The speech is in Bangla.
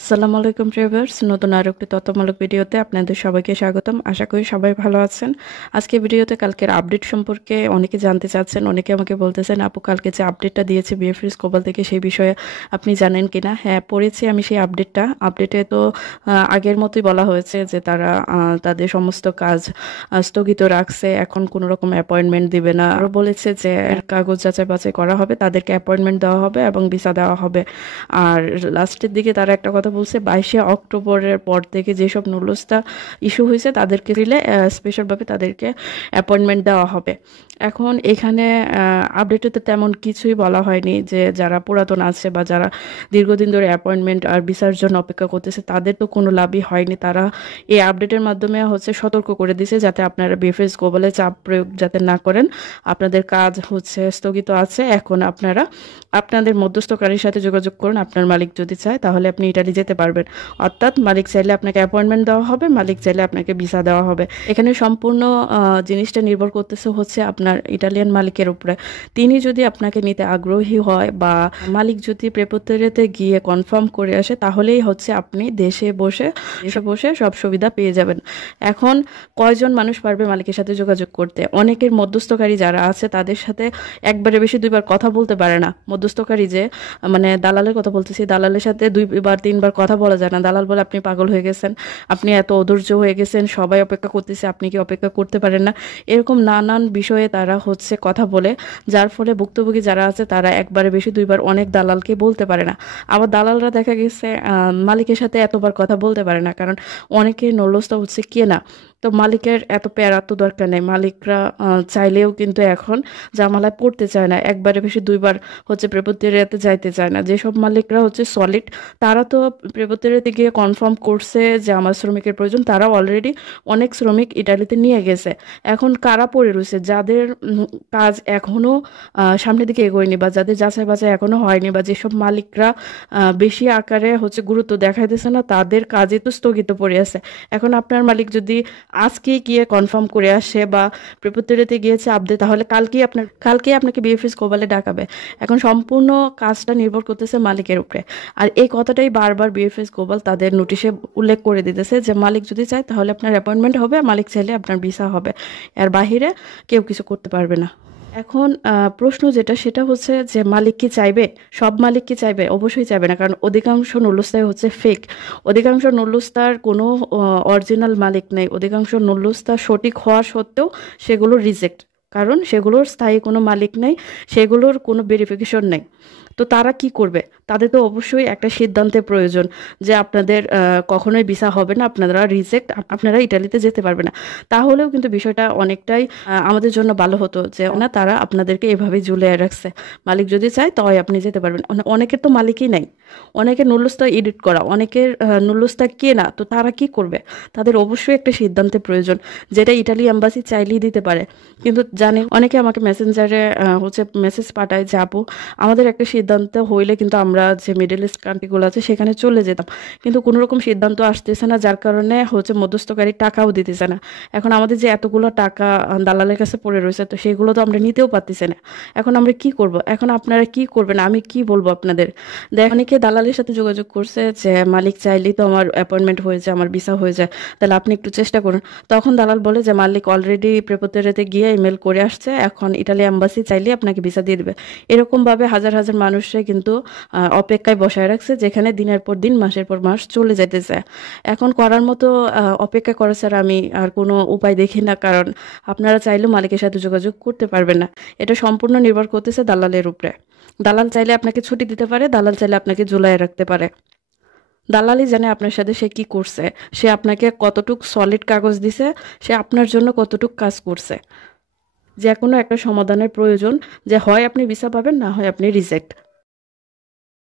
আসসালামু আলাইকুম ভিউয়ার্স, নতুন আরো একটি তথ্যমূলক ভিডিওতে আপনাদের সবাইকে স্বাগতম। আশা করি সবাই ভালো আছেন। আজকে ভিডিওতে কালকের আপডেট সম্পর্কে অনেকে জানতে চাচ্ছেন, অনেকে আমাকে বলতেছেন আপু কালকে যে আপডেটটা দিয়েছে বিএফএস গ্লোবাল থেকে সেই বিষয়ে আপনি জানেন কিনা। হ্যাঁ, পড়েছি আমি সেই আপডেটে তো আগের মতোই বলা হয়েছে যে তারা তাদের সমস্ত কাজ স্থগিত রাখছে, এখন কোনো রকম অ্যাপয়েন্টমেন্ট দিবে না। আরও বলেছে যে কাগজ যাচাই বাছাই করা হবে, তাদেরকে অ্যাপয়েন্টমেন্ট দেওয়া হবে এবং ভিসা দেওয়া হবে। আর লাস্টের দিকে তারা একটা কথা বলছে, 22শে অক্টোবরের পর থেকে যেসব নুডলসটা ইস্যু হয়েছে তাদেরকে দিলে স্পেশালভাবে তাদেরকে অ্যাপয়েন্টমেন্ট দেওয়া হবে। এখন এখানে আপডেটেতে তেমন কিছুই বলা হয়নি যে যারা পুরাতন আছে বা যারা দীর্ঘদিন ধরে অ্যাপয়েন্টমেন্ট আর ভিসার জন্য অপেক্ষা করতেছে তাদের তো কোনো লাভই হয়নি। তারা এই আপডেটের মাধ্যমে সতর্ক করে দিছে যাতে আপনারা বিএফএস গ্লোবালে চাপ প্রয়োগ যাতে না করেন। আপনাদের কাজ স্থগিত আছে, এখন আপনারা আপনাদের মধ্যস্থকারীর সাথে যোগাযোগ করুন। আপনার মালিক যদি চায় তাহলে আপনি ইটালি যেতে পারবেন। অর্থাৎ মালিক চাইলে আপনাকে অ্যাপয়েন্টমেন্ট দেওয়া হবে, মালিক চাইলে আপনাকে ভিসা দেওয়া হবে। এখানে সম্পূর্ণ জিনিসটা নির্ভর করতেছে আপনার ইটালিয়ান মালিকের উপরে। তিনি যদি আপনাকে নিতে আগ্রহী হয় বা মালিক যদি প্রেপোতেরেতে গিয়ে কনফার্ম করে আসে তাহলেই আপনি দেশে বসে সব সুবিধা পেয়ে যাবেন। এখন কয়জন মানুষ পারবে মালিকের সাথে যোগাযোগ করতে? অনেকের মধ্যস্থকারী যারা আছে তাদের সাথে একবারে বেশি দুইবার কথা বলতে পারে না। মধ্যস্থকারী যে মানে দালালের কথা বলতেছি, দালালের সাথে 2-3বার কথা বলা যায় না। দালাল বলে আপনি পাগল হয়ে গেছেন, আপনি এত অধৈর্য হয়ে গেছেন, সবাই অপেক্ষা করতেছে, আপনি কি অপেক্ষা করতে পারেন না? এরকম নানান বিষয়ে তারা কথা বলে, যার ফলে ভুক্তভোগী যারা আছে তারা একবারে বেশি দুইবার অনেক দালালকে বলতে পারে না। আবার দালালরা দেখা গেছে মালিকের সাথে এতবার কথা বলতে পারে না, কারণ অনেকের নলসটা কেনা। তো মালিকের এত প্যারা তো দরকার নেই। মালিকরা চাইলেও কিন্তু এখন জামালায় পড়তে চায় না, একবারে বেশি দুইবার প্রেপোতেরিয়াতে যাইতে চায় না। যেসব মালিকরা সলিড, তারা তো প্রেপোতেরিয়াতে গিয়ে কনফার্ম করছে যে আমার শ্রমিকের প্রয়োজন, তারা অলরেডি অনেক শ্রমিক ইটালিতে নিয়ে গেছে। এখন কারা পড়ে রয়েছে? যাদের কাজ এখনো সামনের দিকে এগোয়নি বা যাদের যাচাই বাছাই এখনো হয়নি বা যেসব মালিকরা বেশি আকারে গুরুত্ব দেখাইতেছে না, তাদের কাজই তো স্থগিত পড়ে আছে। এখন আপনার মালিক যদি আজকে গিয়ে কনফার্ম করে আসে বা প্রেপোতেরিয়াতে গিয়ে চাপ দেয় তাহলে কালকেই আপনাকে বিএফএস গ্লোবালে ডাকাবে। এখন সম্পূর্ণ কাজটা নির্ভর করতেছে মালিকের উপরে। আর এই কথাটাই বারবার বিএফএস গ্লোবাল তাদের নোটিশে উল্লেখ করে দিতেছে যে মালিক যদি চায় তাহলে আপনার অ্যাপয়েন্টমেন্ট হবে, মালিক চাইলে আপনার ভিসা হবে। এর বাহিরে কেউ কিছু করতে পারবে না। এখন প্রশ্ন সেটা যে মালিক কি চাইবে? সব মালিক কি চাইবে? অবশ্যই চাইবে না, কারণ অধিকাংশ নুডলসটাই ফেক। অধিকাংশ নুডলসটার কোনো অরিজিনাল মালিক নেই। অধিকাংশ নুডলসটা সঠিক হওয়া সত্ত্বেও সেগুলো রিজেক্ট, কারণ সেগুলোর স্থায়ী কোনো মালিক নেই, সেগুলোর কোনো ভেরিফিকেশন নেই। তো তারা কি করবে? তাদের তো অবশ্যই একটা সিদ্ধান্তের প্রয়োজন যে আপনাদের কখনোই ভিসা হবে না, আপনারা রিজেক্ট, আপনারা ইটালিতে যেতে পারবে না। তাহলেও কিন্তু বিষয়টা অনেকটাই আমাদের জন্য ভালো হতো যে না, তারা আপনাদেরকে এভাবেই ঝুলিয়ে রাখছে। মালিক যদি চায় তবে আপনি যেতে পারবেন। অনেকের তো মালিকই নাই, অনেকের নুডলসটা এডিট করা, অনেকের নুডলসটা কেনা। তো তারা কি করবে? তাদের অবশ্যই একটা সিদ্ধান্তের প্রয়োজন, যেটা ইটালি এম্বাসি চাইলেই দিতে পারে। কিন্তু জানেন, অনেকে আমাকে মেসেঞ্জারে মেসেজ পাঠায় যে আপু আমাদের একটা সিদ্ধান্ত হইলে কিন্তু আমরা যে মিডল ইস্ট কান্ট্রিগুলো আছে সেখানে চলে যেতাম, কিন্তু কোনো রকম সিদ্ধান্ত আসতেছে না, যার কারণে মধ্যস্থকারী টাকাও দিতেছে না। এখন আমাদের যে এতগুলো টাকা দালালের কাছে পড়ে রয়েছে, তো সেগুলো তো আমরা নিতেও পারতেছি না। এখন আমরা কি করব? এখন আপনারা কি করবেন? আমি কি বলবো আপনাদের? অনেকে দালালের সাথে যোগাযোগ করছে যে মালিক চাইলেই তো আমার অ্যাপয়েন্টমেন্ট হয়ে যায়, আমার ভিসা হয়ে যায়, তাহলে আপনি একটু চেষ্টা করুন। তখন দালাল বলে যে মালিক অলরেডি প্রেপোতেরিয়াতে গিয়ে ইমেল করে আসছে, এখন ইটালি এম্বাসি চাইলে আপনাকে ভিসা দিয়ে দেবে। এরকম ভাবে হাজার হাজার মানুষরা কিন্তু অপেক্ষায় বসায় রাখছে, যেখানে দিনের পর দিন মাসের পর মাস চলে যেতেছে। এখন করার মতো অপেক্ষা করা ছাড়া আমি আর কোনো উপায় দেখি না, কারণ আপনারা চাইলেও মালিকের সাথে যোগাযোগ করতে পারবেন না। এটা সম্পূর্ণ নির্ভর করতেছে দালালের উপরে। দালাল চাইলে আপনাকে ছুটি দিতে পারে, দালাল চাইলে আপনাকে ঝুলায় রাখতে পারে। দালালই জানে আপনার সাথে সে কি করছে, সে আপনাকে কতটুক সলিড কাগজ দিছে, সে আপনার জন্য কতটুক কাজ করছে। যে কোনো একটা সমাধানের প্রয়োজন, যে হয় আপনি ভিসা পাবেন, না হয় আপনি রিজেক্ট।